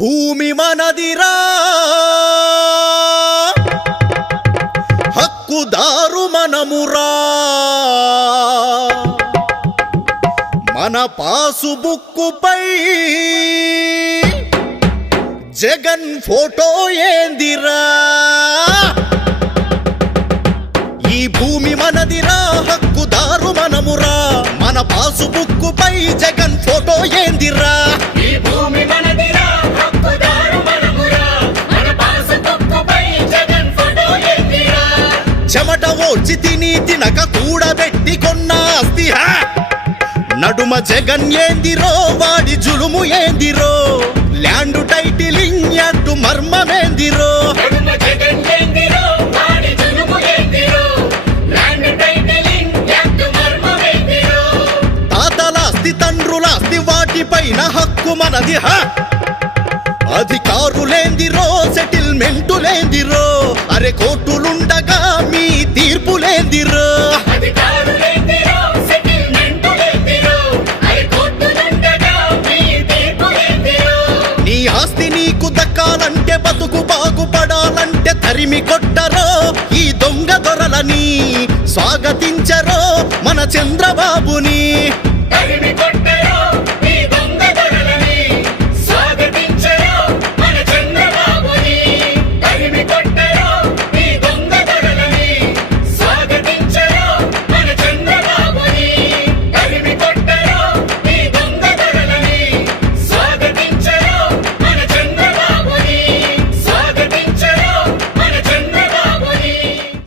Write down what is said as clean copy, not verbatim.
భూమి మనదిరా హక్కుదారు మనమురా మన pass బుక్కుపై Jagan photo ఏందిరా ఈ భూమి మనదిరా హక్కుదారు మనమురా మన పాసు బుక్కుపై జగన్ ఫోటో ఏందిరా ఈ భూమి మనదిరా హక్కుదారు మనమురా మన పాసు బుక్కుపై జగన్ ఫోటో ఏందిరా చెమట ఓడ్చి తినక కూడబెట్టి కొన్న ఆస్తి నడుమ జగన్ ఏందిరో వాడి జులుము ఏందిరో ల్యాండ్ టైటిలింగ్ యాక్ట్ మర్మమేందిరో నడుమ జగన్ ఏందిరో వాడి జులుము ఏందిరో ల్యాండ్ టైటిలింగ్ యాక్ట్ మర్మమేందిరో తాతలాస్తి తండ్రులాస్తి వాటిపైన హక్కు మనది అధికారులేందిరో సెటిల్మెంటులేందిరో అరే కోర్టులుండగా మీ తీర్పులేందిరో అధికారులేందిరో సెటిల్మెంటులేందిరో అరే కోర్టులుండగా మీ తీర్పులేందిరో నీ ఆస్తి నీకు దక్కాలంటే బతుకు బాగుపడాలంటే తరిమి కొట్టరో ఈ దొంగ దొరలని స్వాగతించరో మన చంద్రబాబుని